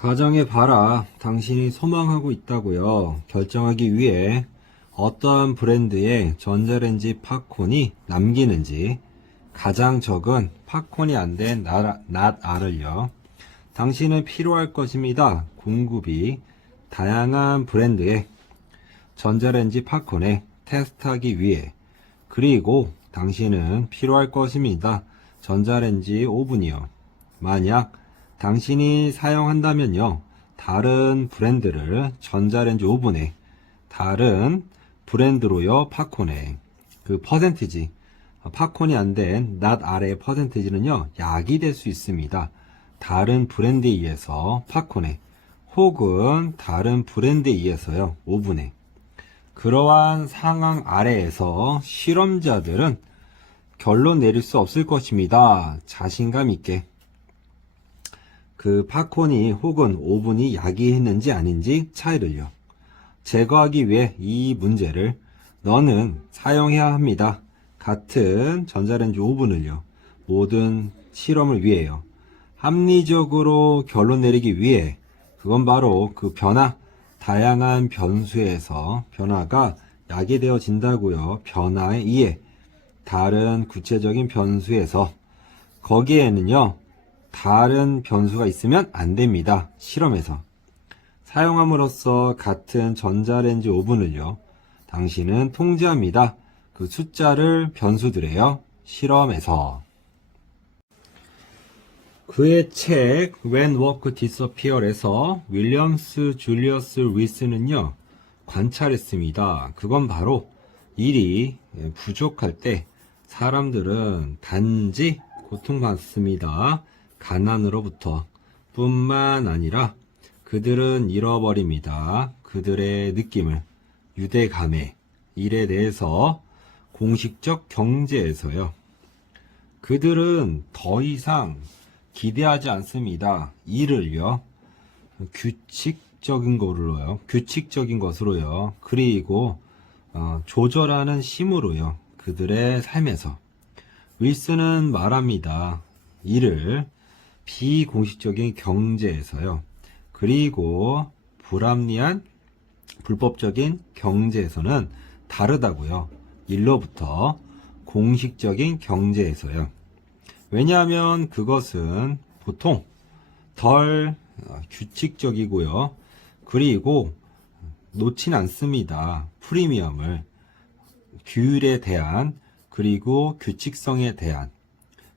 가정에 봐라. 당신이 소망하고 있다고요. 결정하기 위해 어떠한 브랜드의 전자레인지 팝콘이 남기는지 가장 적은 팝콘이 안 된 낫알을요. 당신은 필요할 것입니다. 공급이 다양한 브랜드의 전자레인지 팝콘에 테스트하기 위해. 그리고 당신은 필요할 것입니다. 전자레인지 오븐이요. 만약 당신이 사용한다면요, 다른 브랜드를 전자레인지 오븐에, 다른 브랜드로요, 팝콘에, 그 퍼센티지, 팝콘이 안 된 낫알의 퍼센티지는요, 약이 될 수 있습니다. 다른 브랜드에 의해서 팝콘에, 혹은 다른 브랜드에 의해서요, 오븐에. 그러한 상황 아래에서 실험자들은 결론 내릴 수 없을 것입니다. 자신감 있게. 그 팝콘이 혹은 오븐이 야기했는지 아닌지 차이를요. 제거하기 위해 이 문제를 너는 사용해야 합니다. 같은 전자레인지 오븐을요. 모든 실험을 위해요. 합리적으로 결론 내리기 위해 그건 바로 그 다양한 변수에서 변화가 야기되어진다고요. 변화에 의해 다른 구체적인 변수에서 거기에는요. 다른 변수가 있으면 안 됩니다. 실험에서. 사용함으로써 같은 전자레인지 오븐을요. 당신은 통제합니다. 그 숫자를 변수들에요. 실험에서. 그의 책 When Work Disappear에서 윌리엄스 줄리어스 윌슨은요. 관찰했습니다. 그건 바로 일이 부족할 때 사람들은 단지 고통받습니다. 가난으로부터 뿐만 아니라 그들은 잃어버립니다. 그들의 느낌을, 유대감에, 일에 대해서 공식적 경제에서요. 그들은 더 이상 기대하지 않습니다. 일을요. 규칙적인 것으로요. 그리고 조절하는 힘으로요. 그들의 삶에서. 윌슨은 말합니다. 일을 비공식적인 경제에서요. 그리고 불합리한 불법적인 경제에서는 다르다고요. 일로부터 공식적인 경제에서요. 왜냐하면 그것은 보통 덜 규칙적이고요. 그리고 놓진 않습니다. 프리미엄을. 규율에 대한 그리고 규칙성에 대한.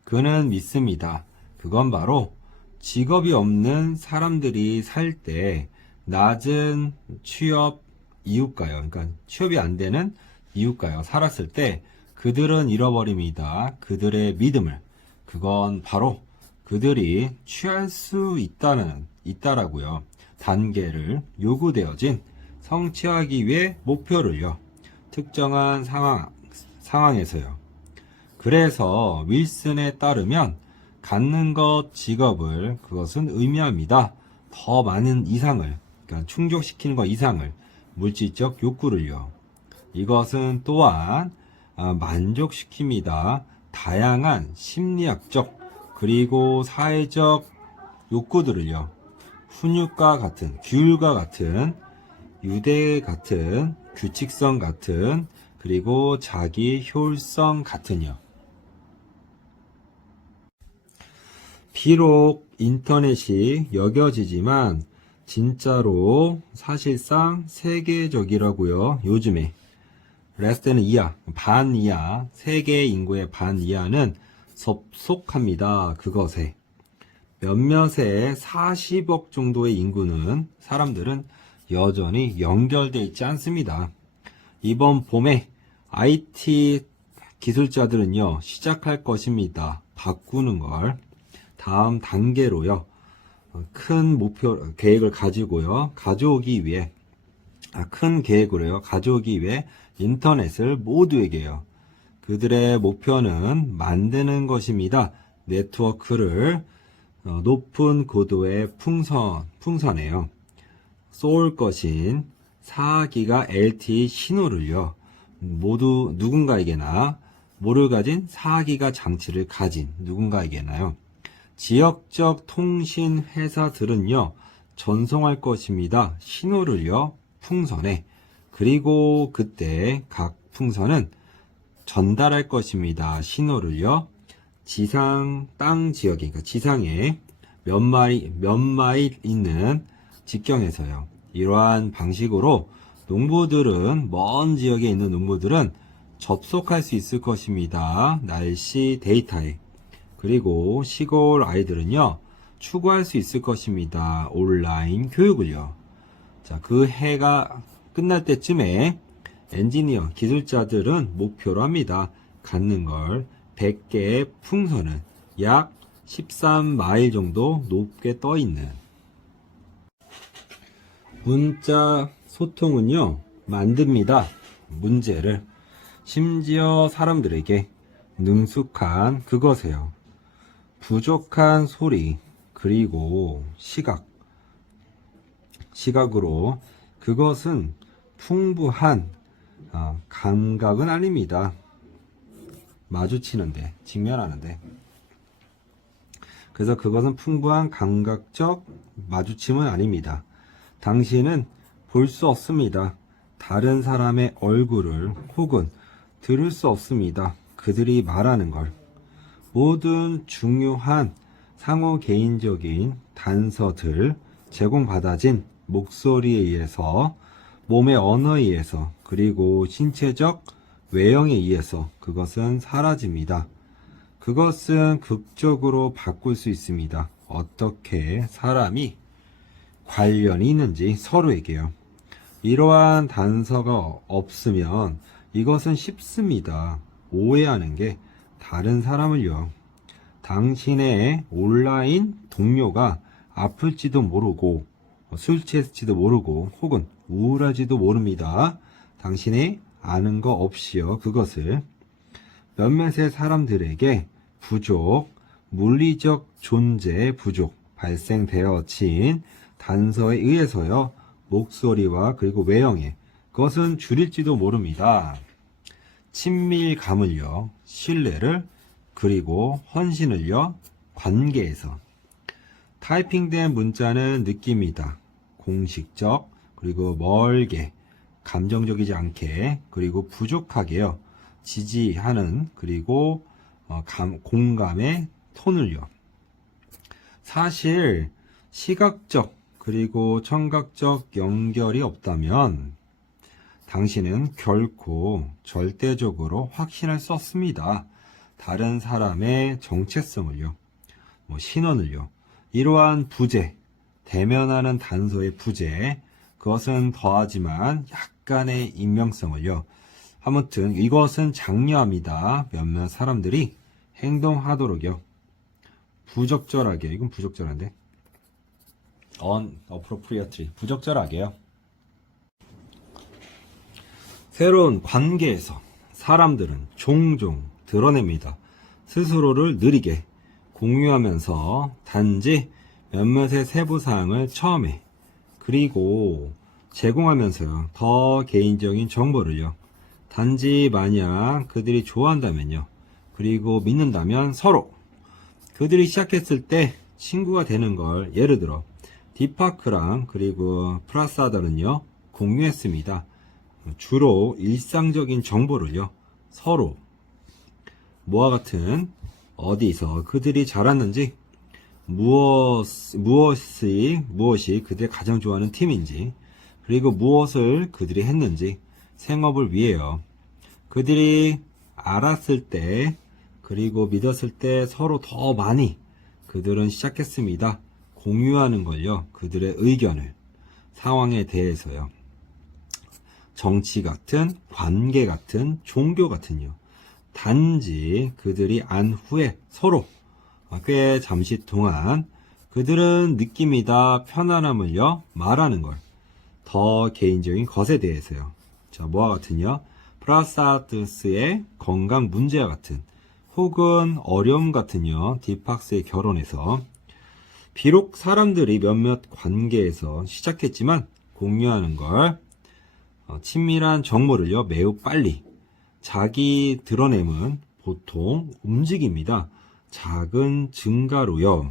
그는 믿습니다. 그건 바로 직업이 없는 사람들이 살 때 낮은 취업 이유가요. 그러니까 취업이 안 되는 이유가요. 살았을 때 그들은 잃어버립니다. 그들의 믿음을. 그건 바로 그들이 취할 수 있다라고요. 단계를 요구되어진 성취하기 위해 목표를요. 특정한 상황에서요. 그래서 윌슨에 따르면 갖는 것 직업을 그것은 의미합니다. 더 많은 이상을, 그러니까 충족시키는 것 이상을, 물질적 욕구를요. 이것은 또한 만족시킵니다. 다양한 심리학적 그리고 사회적 욕구들을요. 훈육과 같은, 규율과 같은, 유대 같은, 규칙성 같은, 그리고 자기 효율성 같은요. 비록 인터넷이 여겨지지만 진짜로 사실상 세계적이라고요. 요즘에 레스트는 이하, 반 이하, 세계 인구의 반 이하는 접속합니다. 그것에 몇몇의 40억 정도의 인구는 사람들은 여전히 연결되어 있지 않습니다. 이번 봄에 IT 기술자들은요 시작할 것입니다. 바꾸는 걸. 다음 단계로요. 큰 목표, 계획을 가지고요. 가져오기 위해, 큰 계획으로요. 가져오기 위해 인터넷을 모두에게요. 그들의 목표는 만드는 것입니다. 네트워크를 높은 고도의 풍선에요. 쏠 것인 4기가 LTE 신호를요. 모두 누군가에게나 모를 가진 4기가 장치를 가진 누군가에게나요. 지역적 통신 회사들은요. 전송할 것입니다. 신호를요, 풍선에. 그리고 그때 각 풍선은 전달할 것입니다. 신호를요, 지상 땅 지역에, 그러니까 지상에 몇 마일 있는 직경에서요. 이러한 방식으로 농부들은, 먼 지역에 있는 농부들은 접속할 수 있을 것입니다. 날씨 데이터에. 그리고 시골 아이들은요, 추구할 수 있을 것입니다. 온라인 교육을요. 자, 그 해가 끝날 때쯤에 엔지니어, 기술자들은 목표로 합니다. 갖는 걸 100개의 풍선을 약 13마일 정도 높게 떠 있는. 문자 소통은요, 만듭니다. 문제를. 심지어 사람들에게 능숙한 그것에요. 부족한 소리, 그리고 시각으로 그것은 풍부한 감각은 아닙니다. 마주치는데, 직면하는데. 그래서 그것은 풍부한 감각적 마주침은 아닙니다. 당신은 볼 수 없습니다. 다른 사람의 얼굴을 혹은 들을 수 없습니다. 그들이 말하는 걸. 모든 중요한 상호 개인적인 단서들 제공받아진 목소리에 의해서, 몸의 언어에 의해서, 그리고 신체적 외형에 의해서 그것은 사라집니다. 그것은 극적으로 바꿀 수 있습니다. 어떻게 사람이 관련이 있는지 서로에게요. 이러한 단서가 없으면 이것은 쉽습니다. 오해하는 게 다른 사람을요. 당신의 온라인 동료가 아플지도 모르고 술 취했을지도 모르고 혹은 우울할지도 모릅니다. 당신의 아는 거 없이요. 그것을 몇몇의 사람들에게 부족, 물리적 존재의 부족, 발생되어진 단서에 의해서요. 목소리와 그리고 외형에 그것은 줄일지도 모릅니다. 친밀감을요. 신뢰를 그리고 헌신을요. 관계에서. 타이핑된 문자는 느낌이다. 공식적, 그리고 멀게, 감정적이지 않게, 그리고 부족하게요. 지지하는, 그리고 공감의 톤을요. 사실 시각적 그리고 청각적 연결이 없다면 당신은 결코 절대적으로 확신할 수 없습니다. 다른 사람의 정체성을요, 신원을요. 이러한 부재, 대면하는 단서의 부재, 그것은 더하지만 약간의 익명성을요. 아무튼 이것은 장려합니다. 몇몇 사람들이 행동하도록요. 부적절하게, 이건 부적절한데, unappropriately, 부적절하게요. 새로운 관계에서 사람들은 종종 드러냅니다. 스스로를 느리게 공유하면서 단지 몇몇의 세부사항을 처음에, 그리고 제공하면서요. 더 개인적인 정보를요. 단지 만약 그들이 좋아한다면요. 그리고 믿는다면 서로 그들이 시작했을 때 친구가 되는 걸, 예를 들어 디파크랑 그리고 프라사더는요. 공유했습니다. 주로 일상적인 정보를요. 서로 뭐와 같은, 어디서 그들이 자랐는지, 무엇이 그들이 가장 좋아하는 팀인지, 그리고 무엇을 그들이 했는지, 생업을 위해요. 그들이 알았을 때, 그리고 믿었을 때 서로 더 많이 그들은 시작했습니다. 공유하는 걸요. 그들의 의견을, 상황에 대해서요. 정치 같은, 관계 같은, 종교 같은요. 단지 그들이 안 후에 서로 꽤 잠시 동안 그들은 느낌이다, 편안함을요 말하는 걸. 더 개인적인 것에 대해서요. 자, 뭐와 같은요? 프라사드스의 건강 문제와 같은, 혹은 어려움 같은요. 디팍스의 결혼에서. 비록 사람들이 몇몇 관계에서 시작했지만 공유하는 걸, 친밀한 정보를요 매우 빨리, 자기 드러냄은 보통 움직입니다. 작은 증가로요.